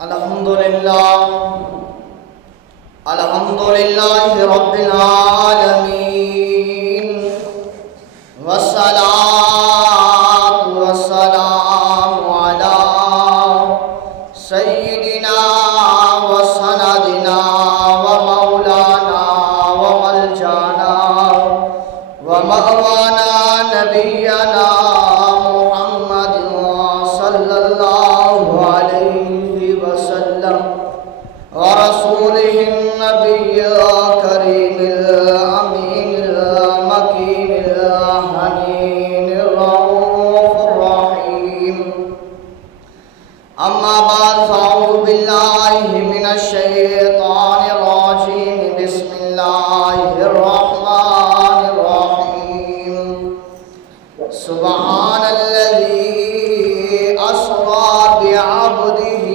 الحمد لله رب العالمين والصلاة والسلام على سيدنا وسندنا ومولانا وملجانا ومأوانا نبينا محمد صلى الله عليه وسلم ورسوله النبي الكريم الأمين المكين الحنين الرؤوف الرحيم. أما بعد فأعوذ بالله من الشيطان الرجيم. بسم الله الرحمن الرحيم. سبحان الذي أسرى بعبده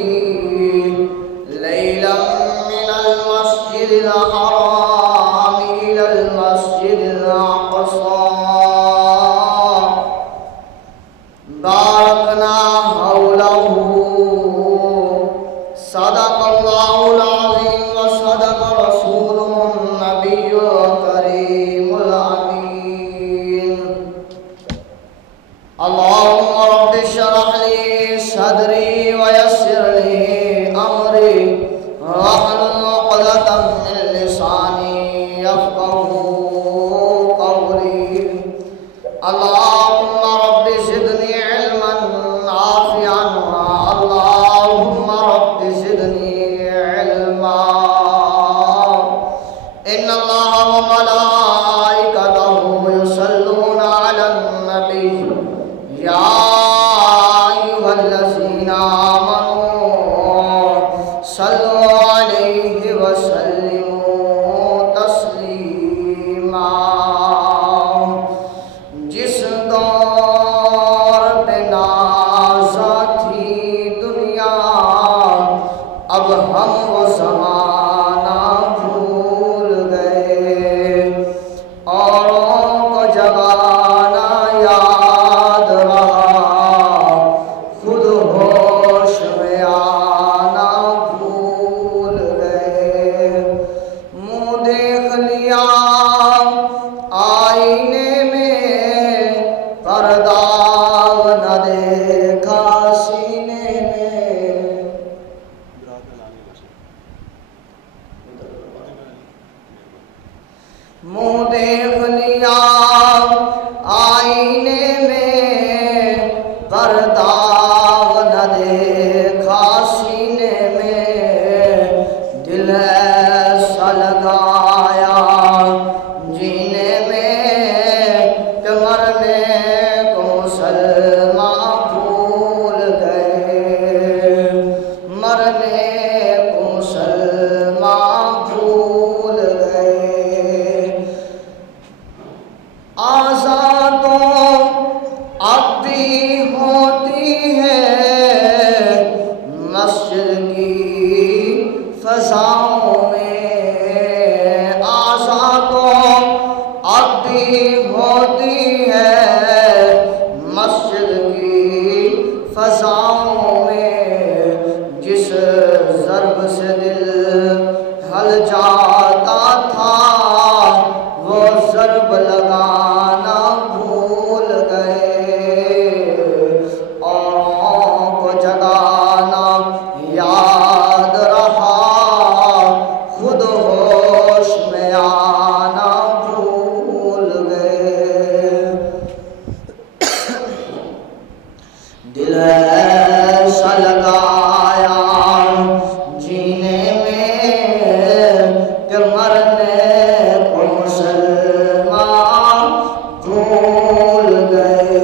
ليلا من المسجد الحرام إلى المسجد الأقصى باركنا حوله. صدق الله العظيم وصدق رسوله النبي الكريم الأمين. اللهم رب اشرح لي صدري ويسر لي أمري واحلل عقدة من لساني يفقهوا قولي. اللهم رب زدني علما نافعا. اللهم رب زدني علما. إن الله وملائكته يصلون على النبي يا أيها الذين آمنوا صلوا عليه وسلموا تسلیما. جس دور پہ نازا تھی دنیا اب ہم وہ زمانہ بھول گئے. اوروں کو جگانا یاد رہا خود ہوش میں آنا بھول گئے. منہ دیکھ لیا آئینے میں پر داغ نہ دیکھا سینے میں. منہ دیکھ لیا آئینے میں پر داغ نہ دیکھا سینے میں. دل ایسا لگایا جینے میں کہ مرنے کو مسلمان بھول گئے. مرنے کو مسلمان بھول گئے. آزادوں اب بھی ہوتی ہے مسجد کی فضاؤں میں. آزادوں اب بھی ہوتی ہے مسجد کی فضاؤں میں. جس ضرب سے دل ہل جاتا تھا وہ ضرب لگانا بھول گئے. اوروں کو جگانا یاد رہا خود ہوش میں آنا بھول گئے. دل ایسا لگایا جینے میں کہ مرنے کو مسلمان بھول گئے.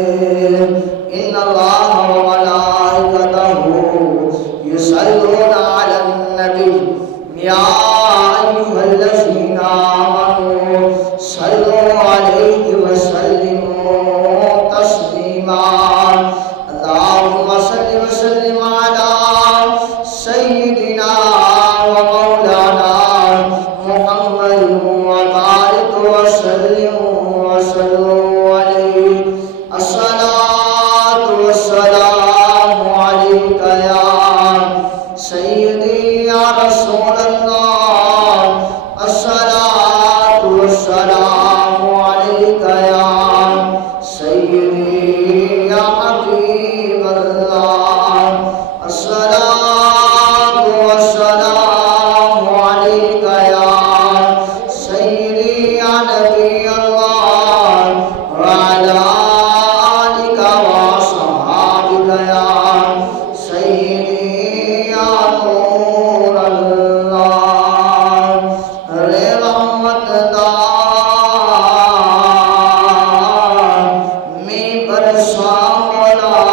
ان اللہ وملائکتہ یصلون علی النبی یا ایھا الذین آمنوا صلوا علیہ وسلموا تسلیما. اللهم صل وسلم على سيدنا ومولانا محمد وبارك وسلم وصلوا عليه. الصلاة والسلام عليك يا سیدی یا رسول اللہ الصلاة والسلام علیکہ یا سیدی یا حبیب اللہ الصلاة والسلام علیکہ یا سیدی یا نبی اللہ وعلی آلکہ وصحابکہ یا سیدی یا نور اللہ رے رحمت می برسام مولا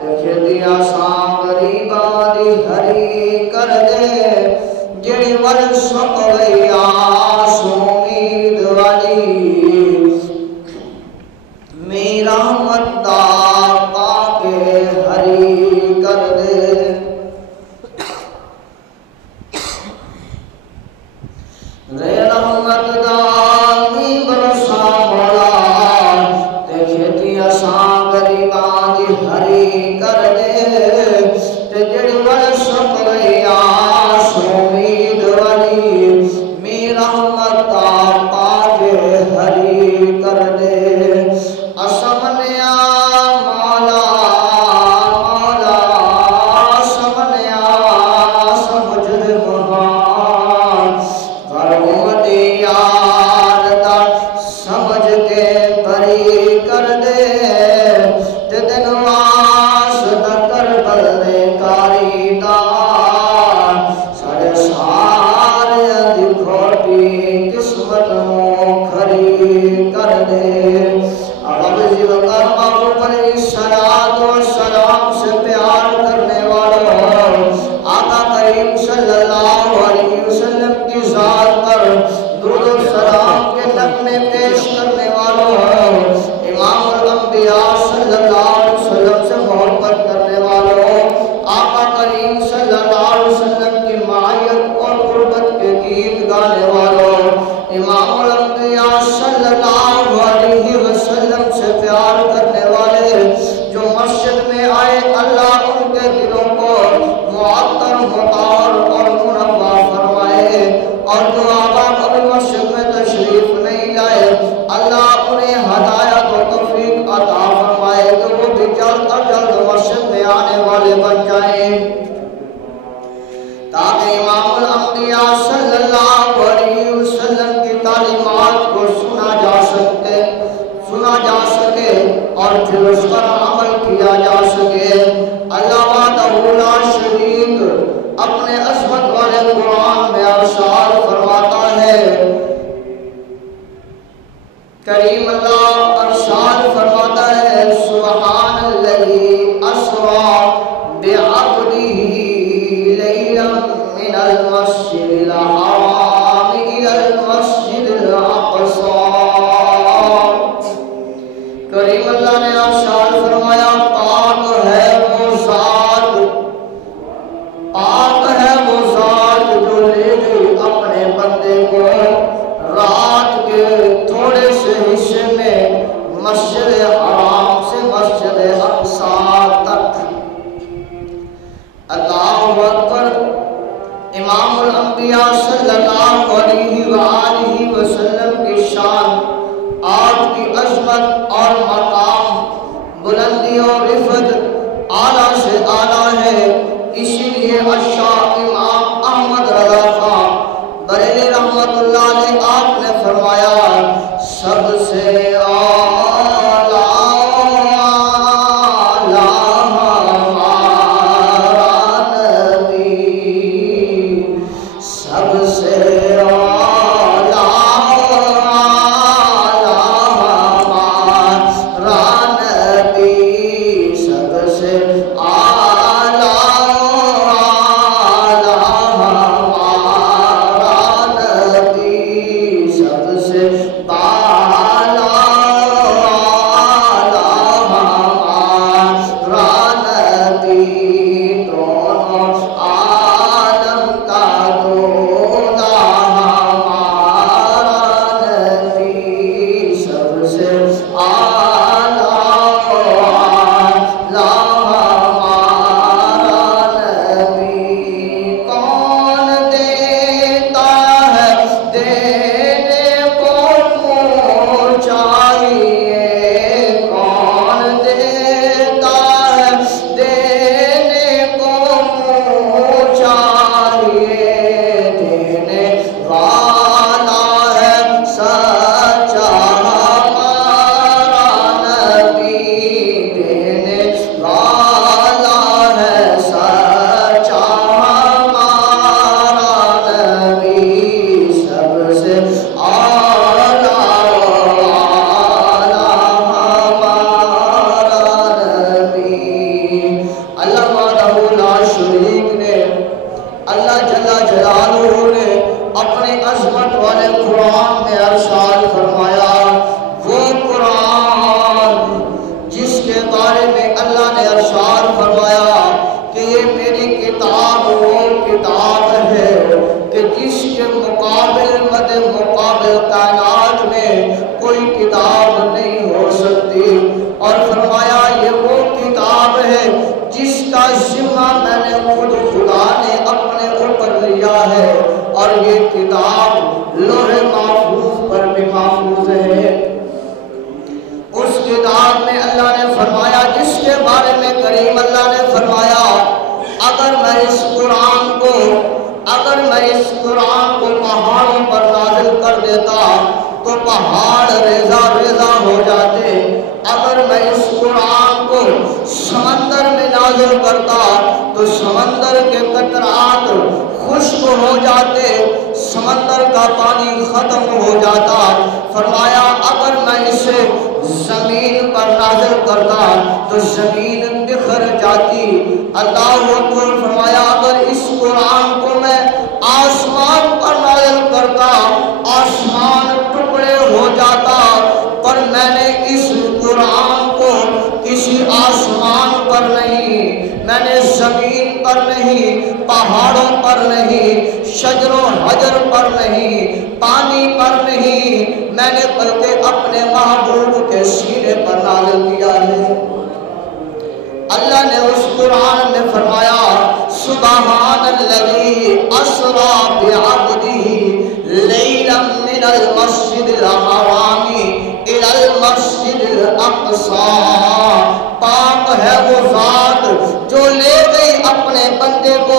تکھے دیا سام غریباں دی ہری کر دے جڑی ورسق ویا سمید والی میرا مدہ پاکے ہری کر دے رے رحمت دامی برسا مولا تے کھیتی اساں غریباں دی ہری کر دے تے جڑی ورسق ویا سمید والی میرا مدہ پاکے ہری کر دے اسمنیا مولا مولا اسمنیا سمجھ مہان غرمتی یادتا سمجھ کے بری کر دے تے دن واسطہ کربل نے کاری دان سارے سارے دی کھوٹی قسمت موں کھری کر دے علیہ السلام سے پیار کرنے والوں آقا کریم صلی اللہ علیہ وسلم کی ذات پر درود و سلام کے نغمے پیش کرنے والوں امام الانبیاء صلی اللہ علیہ وسلم سے محبت کرنے والوں آقا کریم صلی اللہ علیہ وسلم کی معیت اور قربت کے گیت گانے والوں امام الانبیاء صلی اللہ علیہ وسلم سے پیار کرنے والے جو مسجد میں آئے اللہ ان کے دلوں کو معطر مطار اور منور فرمائے اور جو آبا کبھی مسجد میں تشریف نہیں لائے اللہ انہیں ہدایت و توفیق عطا فرمائے کہ وہ بھی جلد از جلد مسجد میں آنے والے بن جائیں تاکہ امام الانبیاء صلی اللہ علیہ وسلم کی تعلیمات کو سنا جا سکے اور پھر اس پر عمل کیا جا سکے اللہ وحدہ لا شریک اپنے عظمت والے قرآن میں ارشاد فرماتا ہے کریم اللہ ارشاد فرماتا ہے سبحان الذی اسری بعبدہ لیلا من المسجد الحرام الى المسجد الاقصی کریم اللہ نے ارشاد فرمایا پاک ہے وہ ذات جو لے گئی اپنے بندے کو رات کے تھوڑے سے حصے میں مسجد حرام سے مسجد اقصی تک اللہ اکبر امام الانبیاء صلی اللہ علیہ وآلہ وسلم کی شان آپ کی عظمت اور مقام بلندی اور رفعت اعلیٰ سے اعلیٰ ہے اسی لیے اشاہ امام احمد رضا خان بریلی رحمت اللہ علیہ آپ نے فرمایا سب سے وحدہ لا شریک نے، اللہ جل جلالہ نے اپنے عظمت والے قرآن میں ارشاد فرمایا، وہ قرآن جس کے بارے میں اللہ نے ارشاد فرمایا کہ یہ میری کتاب وہ کتاب ہے کہ جس کے مقابل کائنات میں کوئی کتاب نہیں ہو سکتی، اور فرمایا یہ وہ کتاب ہے جس کا ذمہ میں نے خود خدا نے اپنے اوپر لیا ہے، اور یہ کتاب لوح محفوظ پر بھی محفوظ ہے۔ اس کتاب میں اللہ نے فرمایا، جس کے بارے میں کریم اللہ نے فرمایا، اگر میں اس قرآن کو پہاڑوں پر نازل کر دیتا تو پہاڑ ریزہ ریزہ ہو جاتے، اگر میں اس قرآن کو سمندر میں نازل کرتا تو سمندر کے قطرات خشک ہو جاتے، سمندر کا پانی ختم ہو جاتا۔ فرمایا اگر میں اسے زمین پر نازل کرتا تو زمین بکھر جاتی۔ اللہ اکبر۔ فرمایا اگر اس قرآن کو میں آسمان پر نازل کرتا، آسمان ٹکڑے ہو جاتا، پر میں نے اس قرآن کو کسی آسمان پر نہیں، میں نے زمین پر نہیں، پہاڑوں پر نہیں، شجر و حجر پر نہیں، پانی پر نہیں، میں نے بلکہ اپنے محبوب کے سینے پر نازل کیا ہے۔ اللہ نے اس قرآن میں فرمایا، سبحان الذی اسریٰ بعبدہ لیلا من المسجد الحرام الی المسجد الاقصی۔ پاک ہے وہ ذات جو لے گئی اپنے بندے کو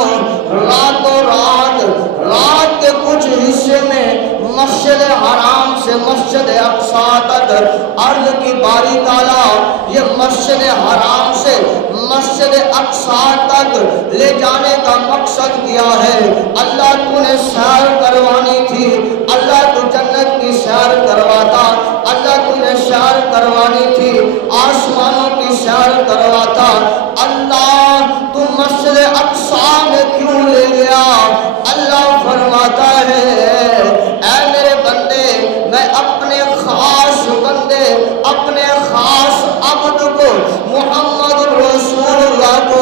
راتوں رات کے کچھ حصے میں مسجد حرام سے مسجد اقصی تک۔ عرض کی باری تعالیٰ یہ مسجد حرام سے مسجد اقصی تک لے جانے کا مقصد کیا ہے؟ اللہ تو نے سیر کروانی تھی، اللہ تو جنت کی سیر کرواتا، اللہ تو نے سیر کروانی تھی، آسمانوں کی سیر کرواتا، اللہ تو مسجد اقصی میں کیوں لے گیا؟ اللہ فرماتا ہے اے میرے بندے، میں اپنے خاص بندے، اپنے خاص عبد کو، محمد رسول اللہ کو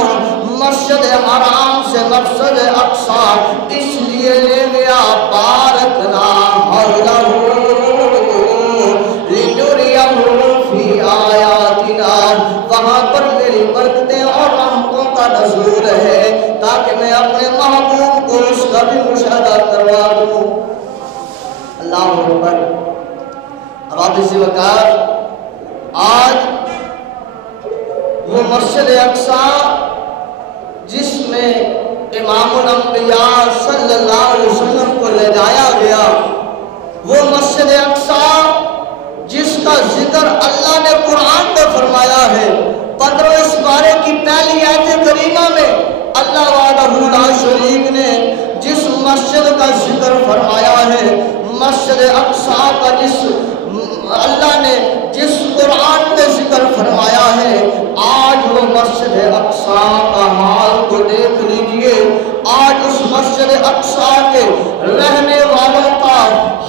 مسجد حرام سے مسجد اقصی اس لیے لے گیا، بارکنا حولہ لنریہ فی آیاتنا، وہاں پر میری برکتیں اور رحمتوں کا نزول ہے تاکہ میں اپنے محبوب کو اس کا بھی مشاہدہ کروا دوں۔ اللہ اکبر۔ اب آپ اسی وقت آج وہ مسجد اقصی جس میں امام الانبیاء صلی اللہ علیہ وسلم کو لے جایا گیا، وہ مسجد اقصی جس کا ذکر اللہ نے قرآن میں فرمایا ہے، 15 پارے کی پہلی آیت کریمہ میں اللہ وحدہ لا شریک نے جس مسجد کا ذکر فرمایا ہے، مسجد اقصی کا جس اللہ نے جس قرآن میں ذکر فرمایا ہے، آج وہ مسجد اقصی کا حال کو دیکھ لیجئے۔ آج اس مسجد اقصی کے رہنے والوں کا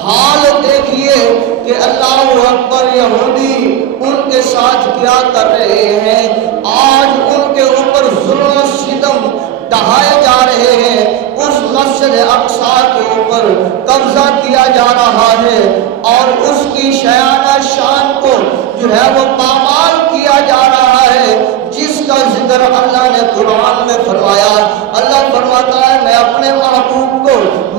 حال دیکھیے کہ اللہ اکبر، یہودی ان کے ساتھ کیا کر رہے ہیں۔ آج ان کے اوپر ظلم و ستم ڈھائے جا رہے ہیں، اس مسجد اقصی کے اوپر قبضہ کیا جا رہا ہے، اور اس کی شیانہ شان کو جو ہے وہ پامال کیا جا رہا ہے، جس کا ذکر اللہ نے قرآن میں فرمایا۔ اللہ فرماتا ہے میں اپنے محبوب کو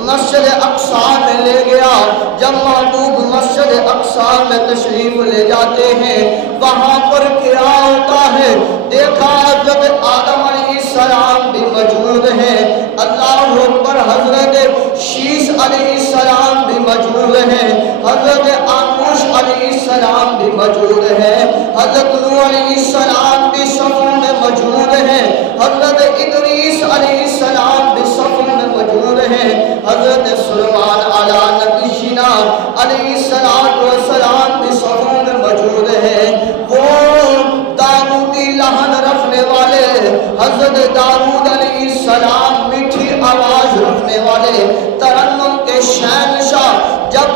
مسجد اقصی میں لے گیا۔ جب محبوب مسجد اقصی میں تشریف لے جاتے ہیں، وہاں پر کیا ہوتا ہے؟ دیکھا حضرت آدم علیہ السلام بھی موجود ہیں، اللہ اکبر، حضرت شیش علیہ السلام بھی موجود ہیں، حضرت آنوش علیہ السلام بھی موجود ہیں، حضرت نوح علیہ السلام بھی صفوں میں موجود ہیں، حضرت ادریس علیہ السلام بھی صفوں میں موجود ہیں، حضرت سلیمان علیہ نبینا علیہ السلام بھی صفوں میں موجود ہیں۔ وہ داؤدی لہن رکھنے والے حضرت داؤد علیہ السلام میٹھی آواز رکھنے والے ترنم کے شہنشاہ، جب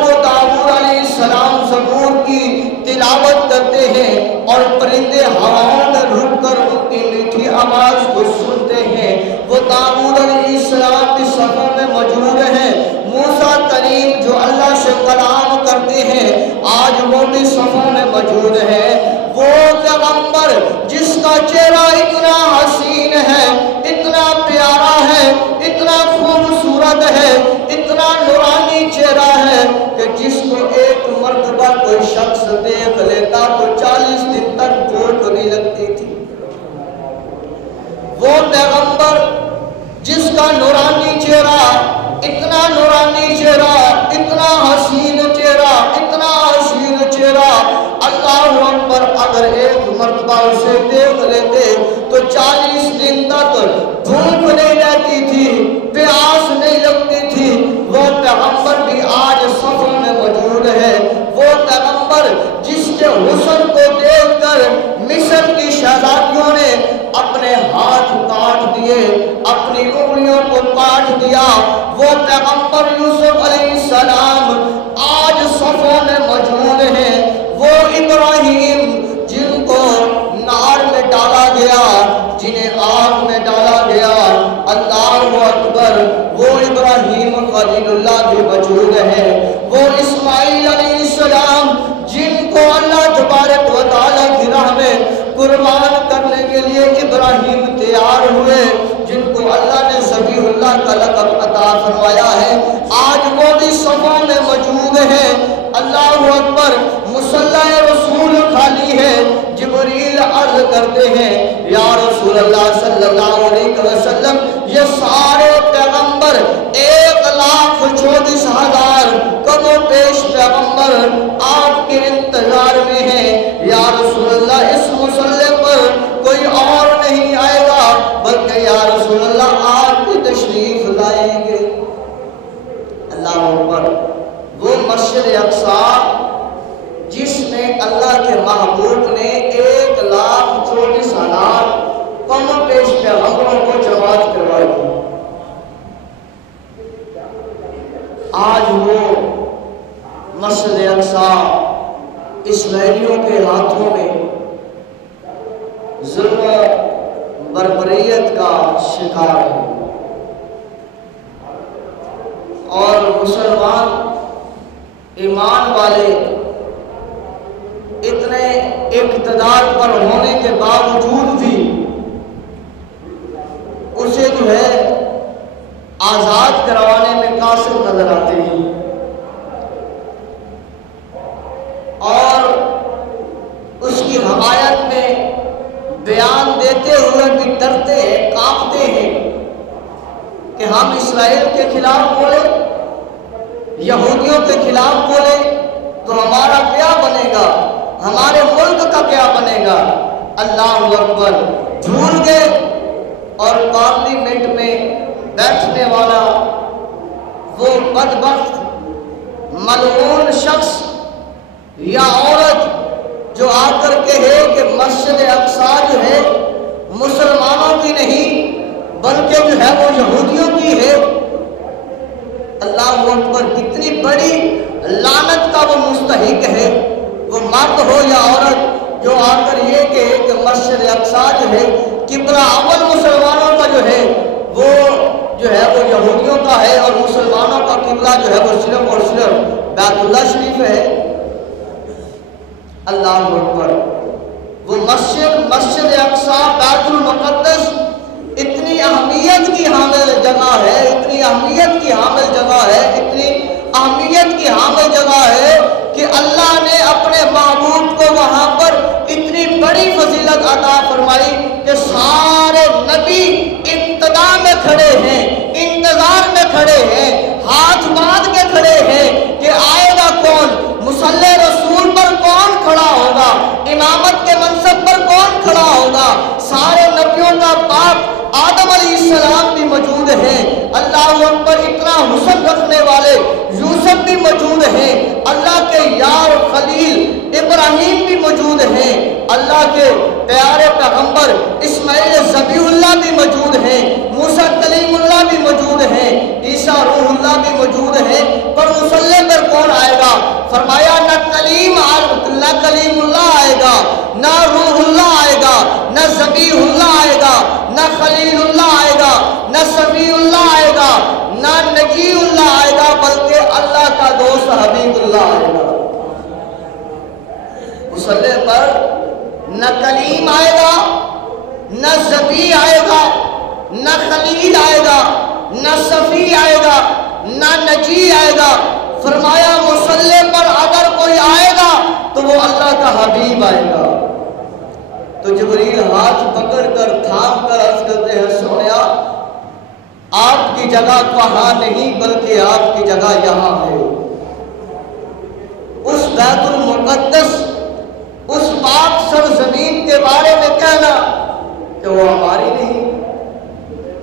وہ داؤد علیہ السلام زبور کی تلاوت کرتے ہیں اور پرندے ہواؤں میں رک کر ان کی میٹھی آواز کو سنتے ہیں، وہ داؤد علیہ السلام کی صفوں میں موجود ہیں۔ موسیٰ کلیم جو اللہ سے کلام کرتے ہیں آج وہ بھی صفوں میں موجود ہیں۔ وہ پیغمبر جس کا چہرہ اتنا حسین ہے، اتنا پیارا ہے، اتنا خوبصورت ہے، اتنا نورانی چہرہ ہے کہ جس کو ایک مرتبہ کوئی شخص دیکھ لیتا تو 40 دن تک بھوک نہیں لگتی تھی۔ وہ پیغمبر جس کا نورانی چہرہ، اتنا نورانی چہرہ، اتنا حسین چہرہ، اتنا حسین چہرہ، اللہ اکبر، اگر ایک مرتبہ اسے دیکھ لیتے تو 40 دن تک بھوک نہیں رہتی تھی، پیاس نہیں لگتی تھی۔ وہ پیغمبر بھی آج صفوں میں موجود ہے۔ وہ پیغمبر جس کے حسن کو دیکھ کر مصر کی شہزادیوں نے اپنے ہاتھ کاٹ دیے، اپنی انگلیوں کو کاٹ دیا، وہ پیغمبر یوسف علیہ السلام آج صفوں میں موجود ہیں۔ وہ ابراہیم جن کو نار میں ڈالا گیا، جنہیں آگ میں ڈالا گیا، اللہ اکبر، وہ ابراہیم خلیل اللہ بھی موجود ہے۔ وہ اسماعیل علیہ السلام جن کو اللہ تبارک و تعالیٰ کی راہ میں قربان کرنے کے لیے ابراہیم تیار ہوئے، جن کو اللہ نے ذبیح اللہ کا لقب عطا فرمایا ہے، آج وہ بھی صفوں میں موجود ہیں۔ اللہ اکبر، مصلی رسول خالی ہے، جبریل عرض کرتے ہیں یا رسول اللہ صلی اللہ علیہ وسلم، یہ سارے پیغمبر 1,24,000 کم و بیش پیغمبر آپ کے انتظار میں ہیں۔ یا رسول اللہ، اس مصلی پر کوئی اور نہیں آئے گا، بلکہ یا رسول اللہ آپ کی تشریف لائیں گے۔ اللہ اکبر، وہ مسجد اقصی جس میں اللہ کے محبوب نے 1,24,000 کم و بیش پیغمبروں کو جماعت کروائی تھی، آج وہ مسجد اقصی اسرائیلیوں کے ہاتھوں میں ظلم و بربریت کا شکار ہے، اور مسلمان ایمان والے اتنے اقتدار پر ہونے کے باوجود بھی اسے جو ہے آزاد کروانے میں قاصر نظر آتے ہیں، اور اس کی حمایت میں بیان دیتے ہوئے بھی ڈرتے ہیں، کانپتے ہیں کہ ہم اسرائیل کے خلاف بولیں، یہودیوں کے خلاف بولیں تو ہمارا کیا بنے گا، ہمارے ملک کا کیا بنے گا۔ اللہ اکبر، بھول گئے، اور پارلیمنٹ میں بیٹھنے والا وہ بدبخت ملعون شخص یا عورت جو آ کر کہے کہ مسجد اقصی جو ہے مسلمانوں کی نہیں بلکہ جو ہے وہ یہودیوں کی ہے، اللہ اکبر، کتنی بڑی لعنت کا وہ مستحق ہے، وہ مرد ہو یا عورت، جو آ کر یہ کہے کہ مسجد اقصی جو ہے قبلہ اول مسلمانوں کا جو ہے وہ یہودیوں کا ہے، اور مسلمانوں کا قبلہ جو ہے وہ صرف اور صرف بیت اللہ شریف ہے۔ اللہ اکبر، وہ مسجد اقصی بیت المقدس اتنی اہمیت کی حامل جگہ ہے، اتنی اہمیت کی حامل جگہ ہے، اتنی اہمیت کی حامل جگہ ہے کہ اللہ نے اپنے محبوب کو وہاں پر اتنی بڑی فضیلت عطا فرمائی کہ سارے نبی ابتدا میں کھڑے ہیں، انتظار میں کھڑے ہیں، ہاتھ باندھ کے کھڑے ہیں کہ آئے گا کون، مصلی رسول پر کون کھڑا ہوگا، امامت کے منصب پر کون کھڑا ہوگا۔ سارے نبیوں کا باپ آدم علیہ السلام بھی موجود ہیں، اللہ اکبر، اتنا حسن رکھنے والے یوسف بھی موجود ہیں، اللہ کے یار خلیل ابراہیم بھی موجود ہیں، اللہ کے پیارے پیغمبر اسماعیل ذبیح اللہ بھی موجود ہیں، موسیٰ کلیم اللہ بھی موجود ہیں، عیسیٰ روح اللہ بھی موجود ہیں، پر مصلی پر کون آئے گا؟ فرمایا نہ کلیم اللہ آئے گا، نہ روح اللہ آئے گا، نہ ذبیح اللہ آئے گا، نہ خلیل اللہ آئے گا، نہ صفی اللہ آئے گا، نہ نجی اللہ آئے گا، بلکہ اللہ کا دوست حبیب اللہ آئے گا۔ مصلی پر نہ کلیم آئے گا، نہ ذبیح آئے گا، نہ خلیل آئے گا، نہ صفی آئے گا، نہ نجی آئے گا۔ فرمایا مصلی پر اگر کوئی آئے گا تو وہ اللہ کا حبیب آئے گا۔ تو جبریل ہاتھ پکڑ کر تھام کر عرض کرتے ہیں سویا آپ کی جگہ وہاں نہیں بلکہ آپ کی جگہ یہاں ہے۔ اس بیت المقدس، اس پاک سرزمین کے بارے میں کہنا کہ وہ ہماری نہیں،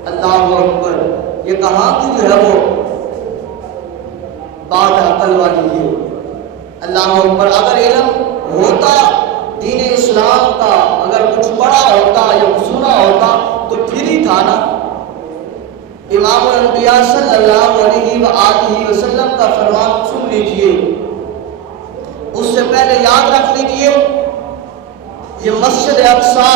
اللہ اکبر، یہ کہاں کی جو ہے وہ بات عقل والی ہے۔ اللہ اکبر، اگر علم ہوتا دین اسلام کا، اگر کچھ پڑھا ہوتا یا سنا ہوتا تو پھر ہی تھا نا۔ امام الانبیاء صلی اللہ علیہ وآلہ وسلم کا فرمان سن لیجئے، اس سے پہلے یاد رکھ لیجئے یہ مسجد اقصی،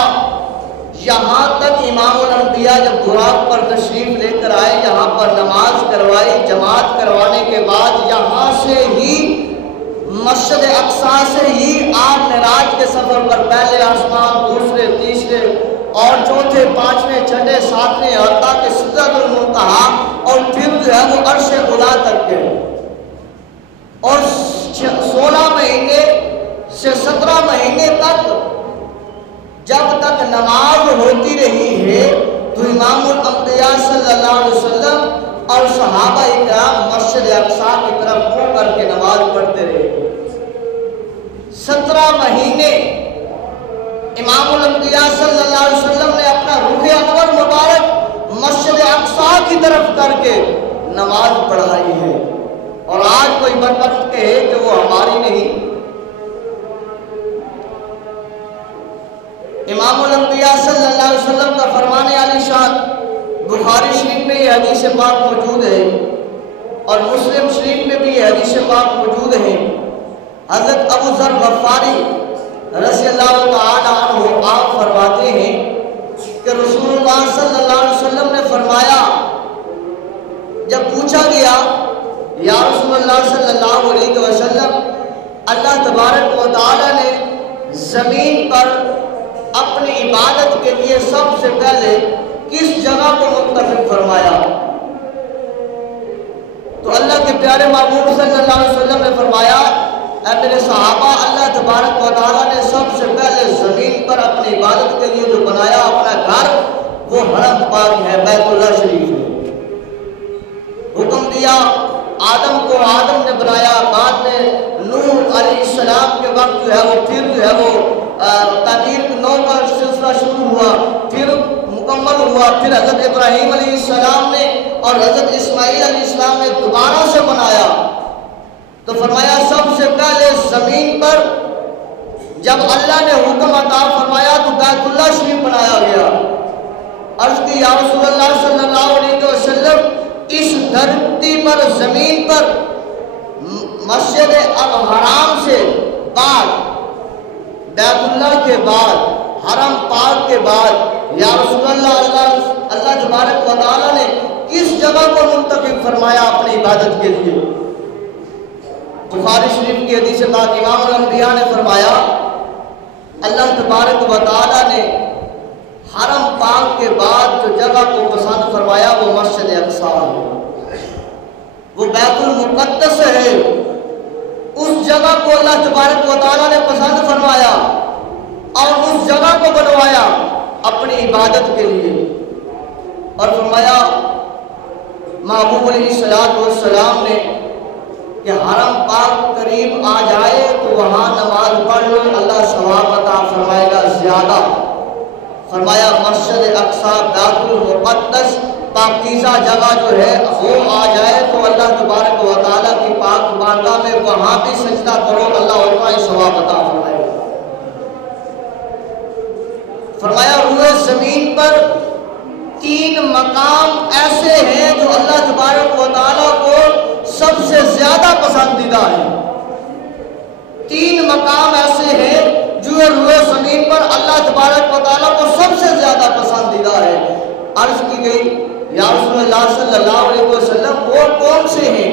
یہاں تک امام الانبیاء جب براق پر تشریف لے کر آئے، یہاں پر نماز کروائی، جماعت کروانے کے بعد یہاں سے ہی مسجد اقصی سے ہی آپ معراج کے سفر پر پہلے آسمان، دوسرے، تیسرے اور چوتھے، پانچویں، چھٹے، ساتویں حتیٰ کہ سدرۃ المنتہا، اور پھر جو ہے وہ عرش خدا تک کے، اور 16 مہینے سے 17 مہینے تک جب تک نماز ہوتی رہی ہے تو امام الانبیاء صلی اللہ علیہ وسلم اور صحابہ اکرام مسجد اقصی کی طرف منہ کر کے نماز پڑھتے رہے۔ 17 مہینے امام الانبیاء صلی اللہ علیہ وسلم نے اپنا روح انور مبارک مسجد اقصی کی طرف کر کے نماز پڑھائی ہے، اور آج کوئی بدبخت کہے کہ وہ ہماری نہیں۔ امام الانبیاء صلی اللہ علیہ وسلم کا فرمان عالی شان بخاری شریف میں یہ حدیث پاک موجود ہے، اور مسلم شریف میں بھی یہ حدیث پاک موجود ہے۔ حضرت ابو ذر غفاری رضی اللہ تعالی عنہ آپ فرماتے ہیں کہ رسول اللہ صلی اللہ علیہ وسلم نے فرمایا، جب پوچھا گیا یا رسول اللہ صلی اللہ علیہ وسلم اللہ تبارک و تعالی نے زمین پر اپنی عبادت کے لیے سب سے پہلے کس جگہ کو منتخب فرمایا؟ تو اللہ کے پیارے محبوب صلی اللہ علیہ وسلم نے فرمایا، اے میرے صحابہ، اللہ تبارک و تعالیٰ نے سب سے پہلے زمین پر اپنی عبادت کے لیے جو بنایا اپنا گھر، وہ حرم پاک ہے، بیت اللہ شریف ہے۔ حکم دیا آدم کو، آدم نے بنایا، بعد میں نوح علیہ السلام کے وقت جو ہے وہ پھر جو ہے وہ تعمیر نو کا سلسلہ شروع ہوا، پھر مکمل ہوا، پھر حضرت ابراہیم علیہ السلام نے اور حضرت اسماعیل علیہ السلام نے دوبارہ سے بنایا۔ تو فرمایا سب سے پہلے زمین پر جب اللہ نے حکم عطا فرمایا تو بیت اللہ شریف بنایا گیا۔ عرض کی یا رسول اللہ صلی اللہ علیہ وسلم، اس دھرتی پر زمین پر مسجد الحرام سے بعد، بیت اللہ کے بعد، حرم پاک کے بعد، یا رسول اللہ تبارک و تعالیٰ نے کس جگہ کو منتخب فرمایا اپنی عبادت کے لیے؟ بخاری شریف کی حدیث پاک امام الانبیاء نے فرمایا، اللہ تبارک و تعالیٰ نے حرم پاک کے بعد جو جگہ کو پسند فرمایا وہ مسجد اقصی ہے، وہ بیت المقدس ہے۔ اس جگہ کو اللہ تبارک و تعالیٰ نے پسند فرمایا اور اس جگہ کو بنوایا اپنی عبادت کے لیے، اور فرمایا محبوب علیہ السلام نے کہ حرم پاک قریب آ جائے تو وہاں نماز پڑھ لو، اللہ ثواب عطا فرمائے گا زیادہ۔ فرمایا مسجد اقصی بیت المقدس پاکیزہ جگہ جو ہے وہ آ جائے تو اللہ تبارک و تعالیٰ کی پاک بارگاہ میں وہاں بھی سجدہ کرو، اللہ اتنا ہی ثواب عطا فرمائے گا۔ فرمایا روئے زمین پر 3 مقام ایسے ہیں جو اللہ تبارک و تعالیٰ کو سب سے زیادہ پسندیدہ ہیں۔ 3 مقام ایسے ہیں جو روئے زمین پر اللہ تبارک و تعالیٰ کو سب سے زیادہ پسندیدہ ہے۔ عرض کی گئی یا رسول اللہ صلی اللہ علیہ وسلم وہ کون سے ہیں؟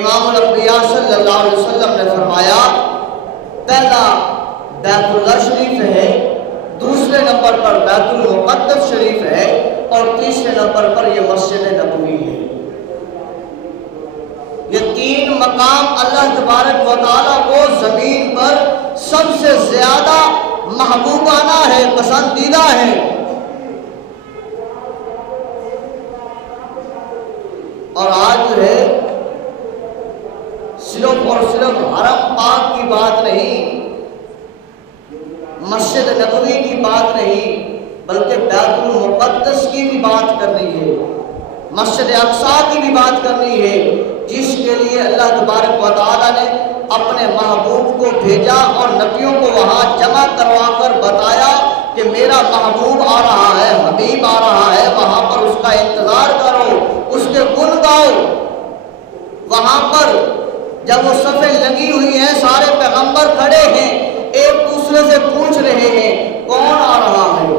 امام الانبیاء صلی اللہ علیہ وسلم نے فرمایا پہلا بیت اللہ شریف ہے، دوسرے نمبر پر بیت المقدس شریف ہے، اور تیسرے نمبر پر یہ مسجد نبوی ہے۔ یہ 3 مقام اللہ تبارک و تعالیٰ کو زمین پر سب سے زیادہ محبوبانہ ہے، پسندیدہ ہے۔ اور آج جو ہے صرف اور صرف حرم پاک کی بات نہیں، مسجد نبوی کی بات نہیں، بلکہ بیت المقدس کی بھی بات کرنی ہے، مسجد اقصیٰ کی بھی بات کرنی ہے، جس کے لیے اللہ تبارک و تعالیٰ نے اپنے محبوب کو بھیجا اور نبیوں کو وہاں جمع کروا کر بتایا کہ میرا محبوب آ رہا ہے، حبیب آ رہا ہے، وہاں پر اس کا انتظار کرو، اس کے گن گاؤ۔ وہاں پر جب وہ صفیں لگی ہوئی ہیں، سارے پیغمبر کھڑے ہیں، ایک دوسرے سے پوچھ رہے ہیں کون آ رہا ہے،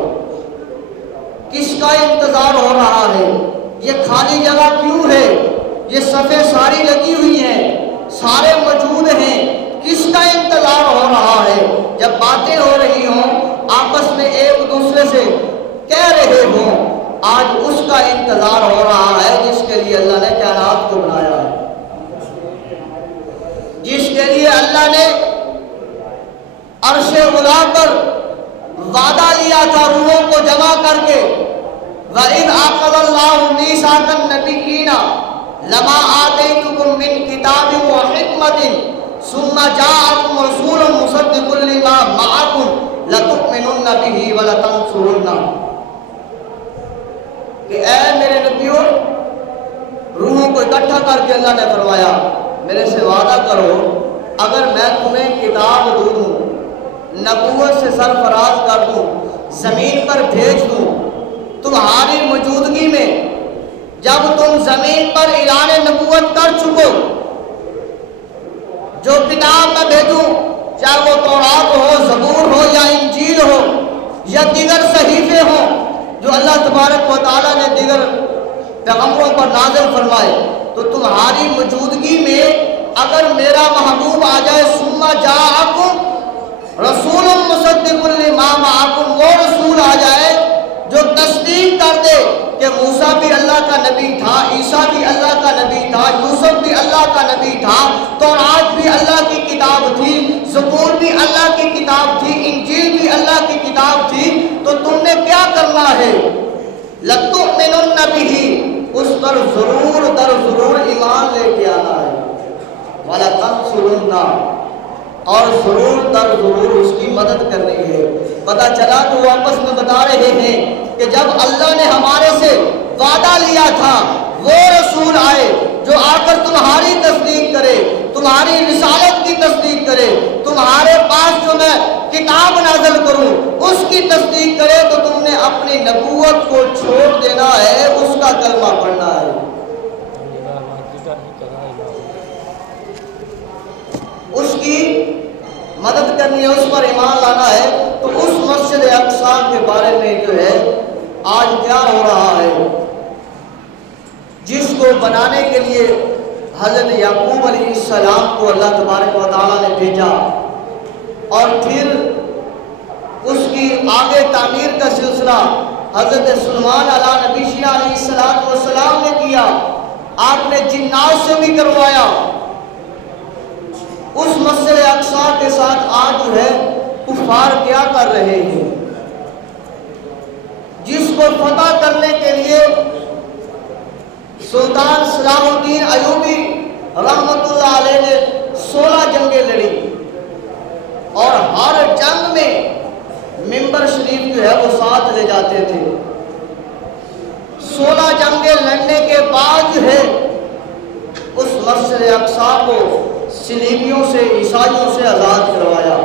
کس کا انتظار ہو رہا ہے، یہ خالی جگہ کیوں ہے، یہ صفیں ساری لگی ہوئی ہیں، سارے موجود ہیں، کس کا انتظار ہو رہا ہے۔ جب باتیں ہو رہی ہوں، آپس میں ایک دوسرے سے کہہ رہے ہوں، آج اس کا انتظار ہو رہا ہے جس کے لیے اللہ نے کائنات کو بنایا ہے، جس کے لیے اللہ نے عرش اولیٰ پر وعدہ لیا تھا روحوں کو جمع کر کے، وَإِذْ أَخَذَ اللَّهُ مِيثَاقَ النَّبِيِّينَ لَمَا آتَيْتُكُم مِّن كِتَابٍ وَحِكْمَةٍ ثُمَّ جَاءَكُمْ رَسُولٌ مُصَدِّقٌ لِّمَا مَعَكُمْ لَتُؤْمِنُنَّ بِهِ وَلَتَنصُرُنَّهُ، کہ اے میرے نبیوں، روحوں کو اکٹھا کر کے اللہ نے فرمایا میرے سے وعدہ کرو اگر میں تمہیں کتاب دوں، نبوت سے سرفراز کر دوں، زمین پر بھیج دوں، تمہاری موجودگی میں جب تم زمین پر اعلان نبوت کر چکو، جو کتاب میں بھیجوں، چاہے وہ تورات ہو، زبور ہو، یا انجیل ہو، یا دیگر صحیفے ہوں جو اللہ تبارک و تعالیٰ نے دیگر پیغمبروں پر نازل فرمائے، تو تمہاری موجودگی میں اگر میرا محبوب آ جائے، ثم جاءکم رسول مصدق لما معکم، وہ رسول آ جائے جو تصدیق کر دے کہ موسیٰ بھی اللہ کا نبی تھا، عیسیٰ بھی اللہ کا نبی تھا، یوسف بھی اللہ کا نبی تھا، تورات بھی اللہ کی کتاب تھی، زبور بھی اللہ کی کتاب تھی، انجیل بھی اللہ کی کتاب تھی، تو تم نے کیا کرنا ہے؟ لَتُؤْمِنُنَّ بِهِ، اس پر ضرور در ضرور ایمان لے کے آنا ہے، وَلَتَنصُرُنَّهُ، اور ضرور در ضرور اس کی مدد کرنی ہے۔ پتہ چلا تو وہ آپس میں بتا رہے ہیں کہ جب اللہ نے ہمارے سے وعدہ لیا تھا، وہ رسول آئے جو آ کر تمہاری تصدیق کرے، تمہاری رسالت کی تصدیق کرے، تمہارے پاس جو میں کتاب نازل کروں اس کی تصدیق کرے، تو تم نے اپنی نبوت کو چھوڑ دینا ہے، اس کا کلمہ پڑھنا ہے، اس کی مدد کرنی ہے، اس پر ایمان لانا ہے۔ تو اس مسجد اقصیٰ کے بارے میں جو ہے آج کیا ہو رہا ہے، جس کو بنانے کے لیے حضرت یعقوب علیہ السلام کو اللہ تبارک و تعالیٰ نے بھیجا، اور پھر اس کی آگے تعمیر کا سلسلہ حضرت سلیمان علیہ نبی علیہ السلام نے کیا، آپ نے جنات سے بھی کروایا۔ اس مسجد اقصیٰ کے ساتھ آج جو ہے کفار کیا کر رہے ہیں، جس کو فتح کرنے کے لیے سلطان صلاح الدین ایوبی رحمت اللہ علیہ نے 16 جنگیں لڑی، اور ہر جنگ میں منبر شریف جو ہے وہ ساتھ لے جاتے تھے۔ 16 جنگیں لڑنے کے بعد جو ہے اس مسجد اقصیٰ کو صلیبیوں سے، عیسائیوں سے آزاد کروایا۔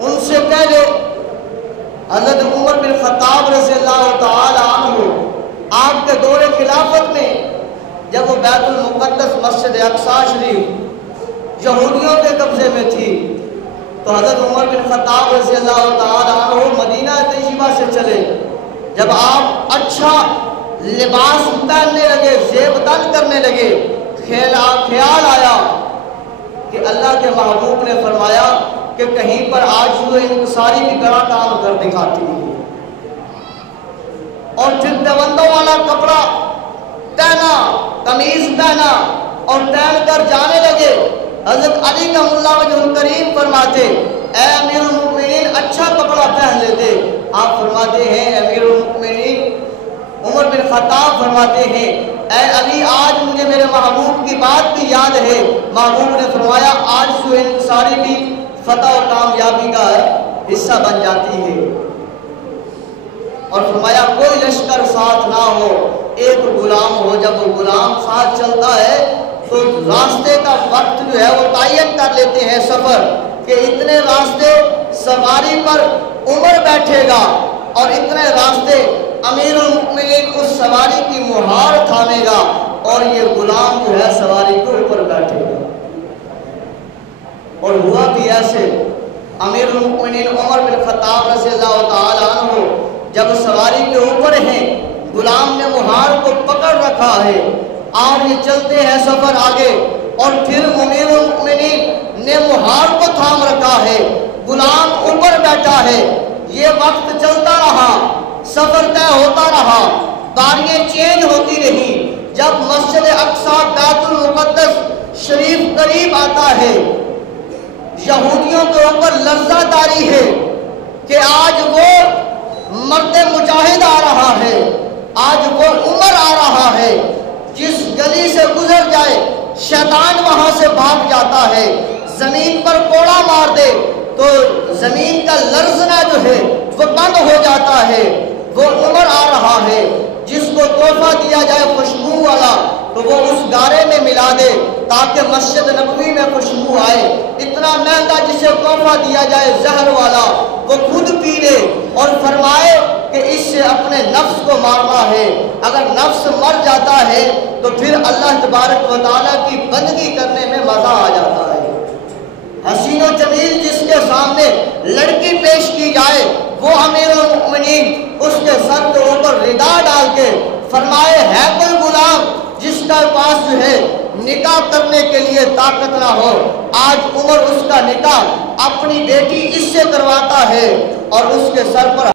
ان سے پہلے حضرت عمر بن خطاب رضی اللہ تعالی عنہ آپ کے دور خلافت میں جب وہ بیت المقدس مسجد اقصی شریف یہودیوں کے قبضے میں تھی تو حضرت عمر بن خطاب رضی اللہ تعالی عنہ مدینہ طیبہ سے چلے. جب آپ اچھا لباس پہننے لگے، زیب تن کرنے لگے، خیال آیا کہ اللہ کے محبوب نے فرمایا کہ کہیں پر آج ہوئے انکساری کی طرح کام کر دکھاتی ہے، اور جلدبندوں والا کپڑا پہنا، قمیض پہنا اور پہن کر جانے لگے. حضرت علی کا اللہ وجہ الکریم فرماتے اے امیر المؤمنین اچھا کپڑا پہن لیتے. آپ فرماتے ہیں امیر المؤمنین عمر بن خطاب فرماتے ہیں اے علی آج مجھے میرے محبوب کی بات بھی یاد ہے. محبوب نے فرمایا آج سوئے انکساری بھی فتح و کامیابی کا حصہ بن جاتی ہے، اور فرمایا کوئی لشکر ساتھ نہ ہو، ایک غلام ہو. جب وہ غلام ساتھ چلتا ہے تو راستے کا وقت جو ہے وہ تعین کر لیتے ہیں سفر کہ اتنے راستے سواری پر عمر بیٹھے گا اور اتنے راستے امیر المؤمنین اس سواری کی مہار تھامے گا اور یہ غلام جو ہے سواری کے اوپر بیٹھے گا. اور ہوا بھی ایسے. امیر المؤمنین عمر بن خطاب رضی اللہ تعالی عنہ جب سواری کے اوپر ہیں، غلام نے مہار کو پکڑ رکھا ہے، آپ یہ چلتے ہیں سفر آگے، اور پھر امیر المؤمنین نے مہار کو تھام رکھا ہے، غلام اوپر بیٹھا ہے. یہ وقت چلتا رہا، سفر طے ہوتا رہا، باریاں چینج ہوتی رہی. جب مسجد اقصی بیت المقدس شریف قریب آتا ہے، یہودیوں کے اوپر لرزہ طاری ہے کہ آج وہ مرد مجاہد آ رہا ہے، آج وہ عمر آ رہا ہے. جس گلی سے گزر جائے شیطان وہاں سے بھاگ جاتا ہے، زمین پر کوڑا مار دے تو زمین کا لرزنا جو ہے وہ بند ہو جاتا ہے. وہ عمر آ رہا ہے. جس کو تحفہ دیا جائے خوشبو والا تو وہ اس گارے میں ملا دے تاکہ مسجد نبوی میں خوشبو آئے. اتنا مہنگا جسے تحفہ دیا جائے زہر والا وہ خود پی لے اور فرمائے کہ اس سے اپنے نفس کو مارنا ہے. اگر نفس مر جاتا ہے تو پھر اللہ تبارک و تعالیٰ کی بندگی کرنے میں مزہ آ جاتا ہے. حسین و جمیل جس کے سامنے لڑکی پیش کی جائے وہ امیر المؤمنین اس کے سر کے اوپر ردا ڈال کے فرمائے ہے کوئی غلام جس کا پاس جو ہے نکاح کرنے کے لیے طاقت نہ ہو. آج عمر اس کا نکاح اپنی بیٹی اس سے کرواتا ہے اور اس کے سر پر